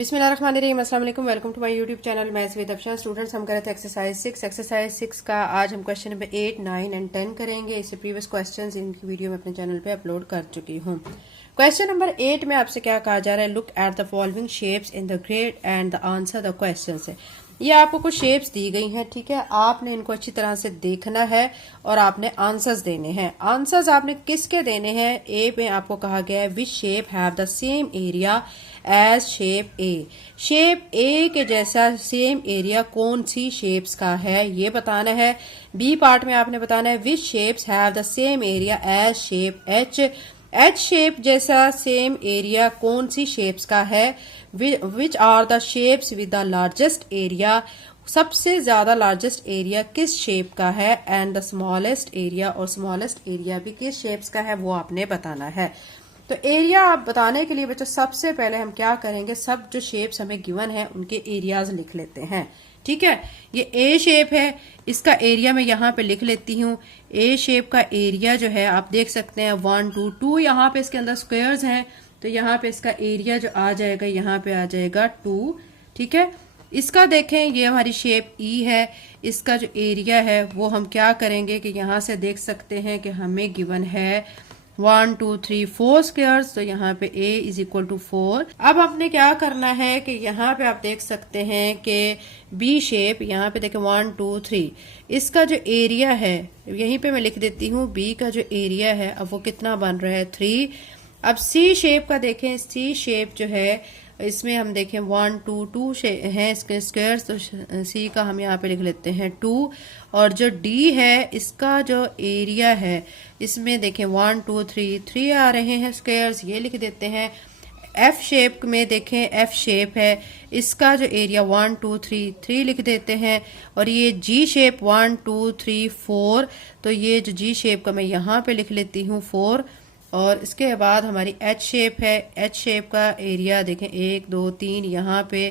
बिस्मिल्लाहिर्रहमानिर्रहीम। अस्सलाम वालेकुम। Welcome to my YouTube channel maths with Afsha. Students, हम कर रहे थे एक्सरसाइज 6 का। आज हम क्वेश्चन नंबर 8, 9 एंड 10 करेंगे। इससे प्रीवियस क्वेश्चंस इनकी वीडियो में अपने चैनल पे अपलोड कर चुकी हूँ। क्वेश्चन नंबर 8 में आपसे क्या कहा जा रहा है? Look at the following shapes in the grid and the answer the question है। ये आपको कुछ शेप्स दी गई हैं, ठीक है। आपने इनको अच्छी तरह से देखना है और आपने आंसर्स देने हैं। आंसर्स आपने किसके देने हैं? ए में आपको कहा गया है which shape have the same area as shape A. Shape A के जैसा सेम एरिया कौन सी शेप्स का है, ये बताना है। बी पार्ट में आपने बताना है which shapes have the same area as shape H. H shape जैसा सेम एरिया कौन सी शेप्स का है? Which are the shapes with the largest area. सबसे ज्यादा लार्जेस्ट एरिया किस शेप का है? एंड द स्मॉलेस्ट एरिया, और स्मॉलेस्ट एरिया भी किस शेप्स का है वो आपने बताना है। तो एरिया आप बताने के लिए बच्चों सबसे पहले हम क्या करेंगे, सब जो शेप्स हमें गिवन है उनके एरियाज लिख लेते हैं, ठीक है। ये ए शेप है, इसका एरिया मैं यहाँ पे लिख लेती हूँ। ए शेप का एरिया जो है आप देख सकते हैं 1 2 2, यहाँ पे इसके अंदर स्क्वायर्स हैं तो यहाँ पे इसका एरिया जो आ जाएगा यहाँ पे आ जाएगा 2, ठीक है। इसका देखें, ये हमारी शेप ई है, इसका जो एरिया है वो हम क्या करेंगे कि यहाँ से देख सकते हैं कि हमें गिवन है 1 2 3 4 स्क्वायर्स, तो यहाँ पे a इज इक्वल टू 4। अब आपने क्या करना है कि यहाँ पे आप देख सकते हैं कि b शेप, यहाँ पे देखें 1 2 3, इसका जो एरिया है यहीं पे मैं लिख देती हूँ। b का जो एरिया है अब वो कितना बन रहा है 3। अब c शेप का देखें, c शेप जो है इसमें हम देखें 1 2 2 हैं इसके स्क्वायर्स, तो सी का हम यहाँ पे लिख लेते हैं 2। और जो डी है इसका जो एरिया है इसमें देखें 1 2 3 3 आ रहे हैं स्क्वायर्स, ये लिख देते हैं। एफ शेप में देखें, एफ शेप है, इसका जो एरिया 1 2 3 3 लिख देते हैं। और ये जी शेप 1 2 3 4, तो ये जो जी शेप का मैं यहाँ पे लिख लेती हूँ 4। और इसके बाद हमारी एच शेप है, एच शेप का एरिया देखें 1 2 3, यहाँ पे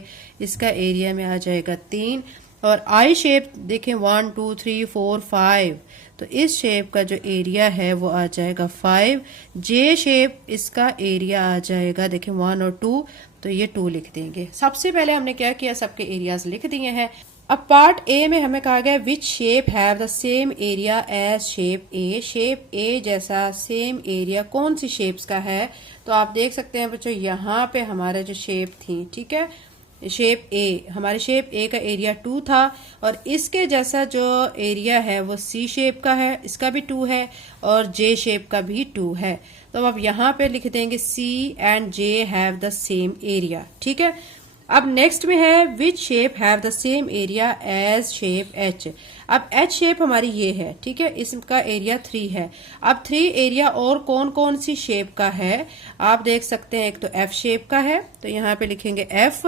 इसका एरिया में आ जाएगा 3। और आई शेप देखें 1 2 3 4 5, तो इस शेप का जो एरिया है वो आ जाएगा 5। जे शेप, इसका एरिया आ जाएगा देखें 1 और 2, तो ये 2 लिख देंगे। सबसे पहले हमने क्या किया, सबके एरियाज लिख दिए हैं। अब पार्ट ए में हमें कहा गया which shape have the same area as shape A. Shape A जैसा सेम एरिया कौन सी शेप्स का है? तो आप देख सकते हैं बच्चों यहाँ पे हमारे जो शेप थी, ठीक है, शेप ए, हमारे शेप ए का एरिया 2 था और इसके जैसा जो एरिया है वो सी शेप का है, इसका भी 2 है और जे शेप का भी 2 है। तो अब यहाँ पे लिख देंगे C and J have the same area, ठीक है। अब नेक्स्ट में है which shape have the same area as shape H. अब एच शेप हमारी ये है, ठीक है, इसका एरिया 3 है। अब 3 एरिया और कौन कौन सी शेप का है आप देख सकते हैं। एक तो एफ शेप का है, तो यहाँ पे लिखेंगे एफ।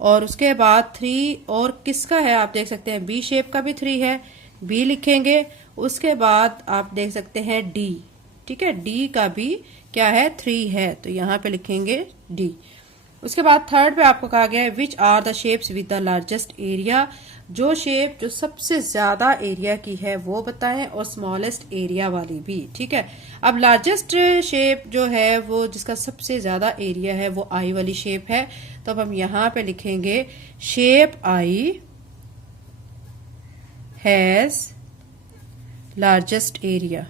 और उसके बाद 3 और किसका है आप देख सकते हैं, बी शेप का भी 3 है, बी लिखेंगे। उसके बाद आप देख सकते हैं डी, ठीक है, डी का भी क्या है 3 है, तो यहाँ पे लिखेंगे डी। उसके बाद थर्ड पे आपको कहा गया है which are the shapes with the largest area. जो शेप जो सबसे ज्यादा एरिया की है वो बताएं और स्मॉलेस्ट एरिया वाली भी, ठीक है। अब लार्जेस्ट शेप जो है वो जिसका सबसे ज्यादा एरिया है वो आई वाली शेप है, तो अब हम यहाँ पे लिखेंगे shape I has largest area,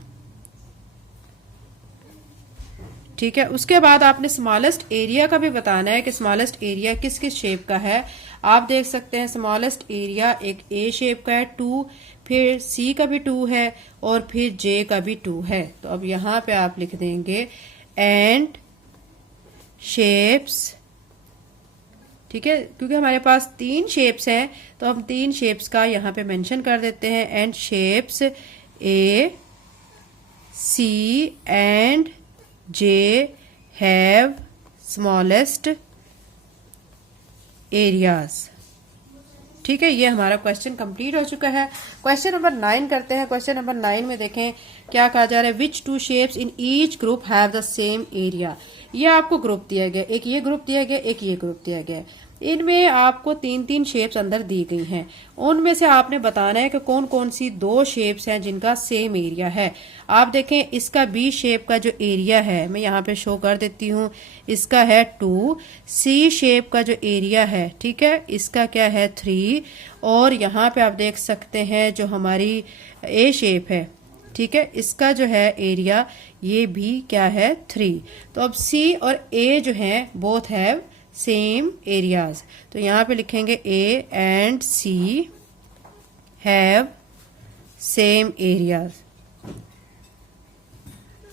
ठीक है। उसके बाद आपने स्मॉलेस्ट एरिया का भी बताना है कि स्मॉलेस्ट एरिया किस किस शेप का है। आप देख सकते हैं स्मॉलेस्ट एरिया एक ए शेप का है 2, फिर सी का भी 2 है और फिर जे का भी 2 है। तो अब यहाँ पे आप लिख देंगे एंड शेप्स, ठीक है, क्योंकि हमारे पास 3 शेप्स हैं तो हम 3 शेप्स का यहाँ पे मेंशन कर देते हैं। And shapes A C and J have smallest areas, ठीक है। ये हमारा क्वेश्चन कंप्लीट हो चुका है। क्वेश्चन नंबर 9 करते हैं। क्वेश्चन नंबर 9 में देखें क्या कहा जा रहा है, which two shapes in each group have the same area. ये आपको ग्रुप दिया गया, एक ये ग्रुप दिया गया, एक ये ग्रुप दिया गया। इनमें आपको 3-3 शेप्स अंदर दी गई हैं। उनमें से आपने बताना है कि कौन कौन सी 2 शेप्स हैं जिनका सेम एरिया है। आप देखें इसका बी शेप का जो एरिया है, मैं यहाँ पे शो कर देती हूँ, इसका है 2। सी शेप का जो एरिया है, ठीक है, इसका क्या है 3। और यहाँ पे आप देख सकते हैं जो हमारी ए शेप है, ठीक है, इसका जो है एरिया ये भी क्या है 3। तो अब सी और ए जो है बोथ हैव सेम एरियाज, तो यहाँ पे लिखेंगे A and C have same areas.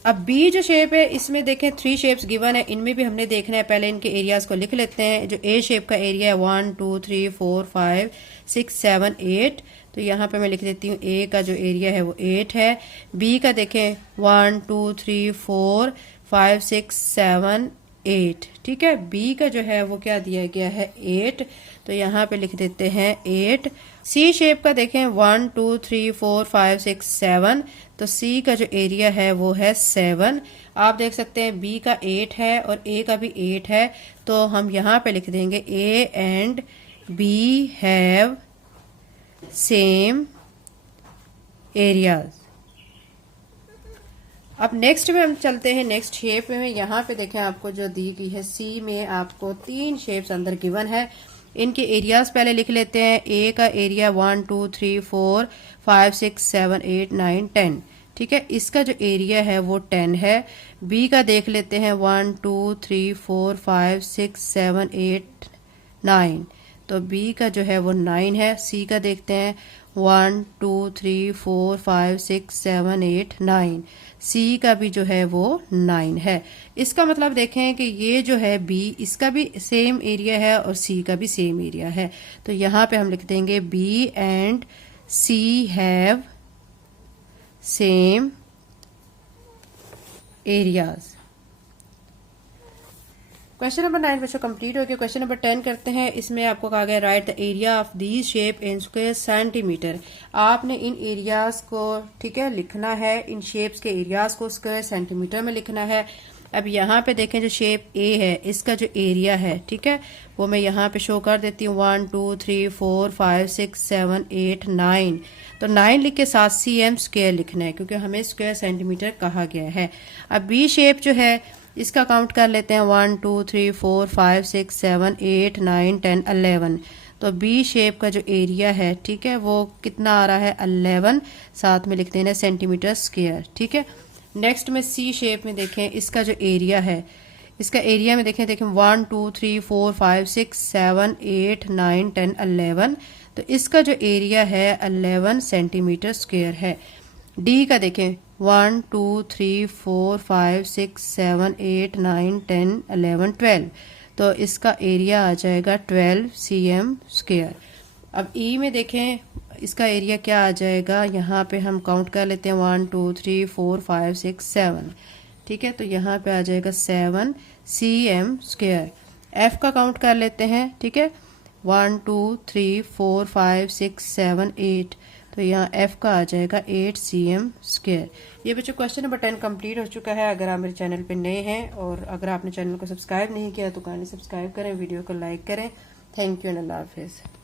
अब बी जो शेप है इसमें देखें 3 शेप्स गिवन है, इनमें भी हमने देखना है, पहले इनके एरियाज को लिख लेते हैं। जो ए शेप का एरिया है 1 2 3 4 5 6 7 8, तो यहाँ पे मैं लिख देती हूँ ए का जो एरिया है वो 8 है। बी का देखें 1 2 3 4 5 6 7 8, ठीक है, बी का जो है वो क्या दिया गया है 8, तो यहाँ पे लिख देते हैं 8। सी शेप का देखें 1 2 3 4 5 6 7, तो सी का जो एरिया है वो है 7। आप देख सकते हैं बी का 8 है और ए का भी 8 है, तो हम यहाँ पे लिख देंगे A and B have same areas. अब नेक्स्ट में हम चलते हैं नेक्स्ट शेप में। यहाँ पे देखें आपको जो दी गई है सी में आपको 3 शेप्स अंदर गिवन है, इनके एरियाज पहले लिख लेते हैं। ए का एरिया 1 2 3 4 5 6 7 8 9 10, ठीक है, इसका जो एरिया है वो 10 है। बी का देख लेते हैं 1 2 3 4 5 6 7 8 9, तो बी का जो है वो 9 है। सी का देखते हैं 1 2 3 4 5 6 7 8 9, सी का भी जो है वो 9 है। इसका मतलब देखें कि ये जो है बी, इसका भी सेम एरिया है और सी का भी सेम एरिया है, तो यहाँ पे हम लिख देंगे B and C have same areas. Question number 9 बच्चों कंप्लीट हो गया। क्वेश्चन नंबर 10 करते हैं। इसमें आपको कहा गया right the area of these shape in square centimetre. आपने इन एरियाज को, ठीक है, लिखना है, इन शेप्स के एरियाज को स्क्वायर सेंटीमीटर में लिखना है। अब यहाँ पे देखें जो शेप ए है इसका जो एरिया है, ठीक है, वो मैं यहाँ पे शो कर देती हूँ 1 2 3 4 5 6 7 8 9, तो 9 लिख के साथ cm स्क्वायर लिखना है क्योंकि हमें स्क्वायर सेंटीमीटर कहा गया है। अब बी शेप जो है इसका काउंट कर लेते हैं 1 2 3 4 5 6 7 8 9 10 11, तो बी शेप का जो एरिया है, ठीक है, वो कितना आ रहा है 11, साथ में लिख देना सेंटीमीटर स्क्वायर, ठीक है। नेक्स्ट में सी शेप में देखें इसका जो एरिया है, इसका एरिया में देखें 1 2 3 4 5 6 7 8 9 10 11, तो इसका जो एरिया है 11 सेंटीमीटर स्क्वायर है। डी का देखें 1 2 3 4 5 6 7 8 9 10 11 12, तो इसका एरिया आ जाएगा 12 cm स्क्वायर। अब ई में देखें इसका एरिया क्या आ जाएगा, यहाँ पे हम काउंट कर लेते हैं 1 2 3 4 5 6 7, ठीक है, तो यहाँ पे आ जाएगा 7 cm स्क्वायर। एफ का काउंट कर लेते हैं, ठीक है, 1 2 3 4 5 6 7 8, तो यहाँ एफ का आ जाएगा 8 cm स्क्वायर। ये बच्चों क्वेश्चन नंबर 10 कंप्लीट हो चुका है। अगर आप मेरे चैनल पे नए हैं और अगर आपने चैनल को सब्सक्राइब नहीं किया तो काइंडली सब्सक्राइब करें, वीडियो को लाइक करें। थैंक यू एंड अल्लाह हाफिज़।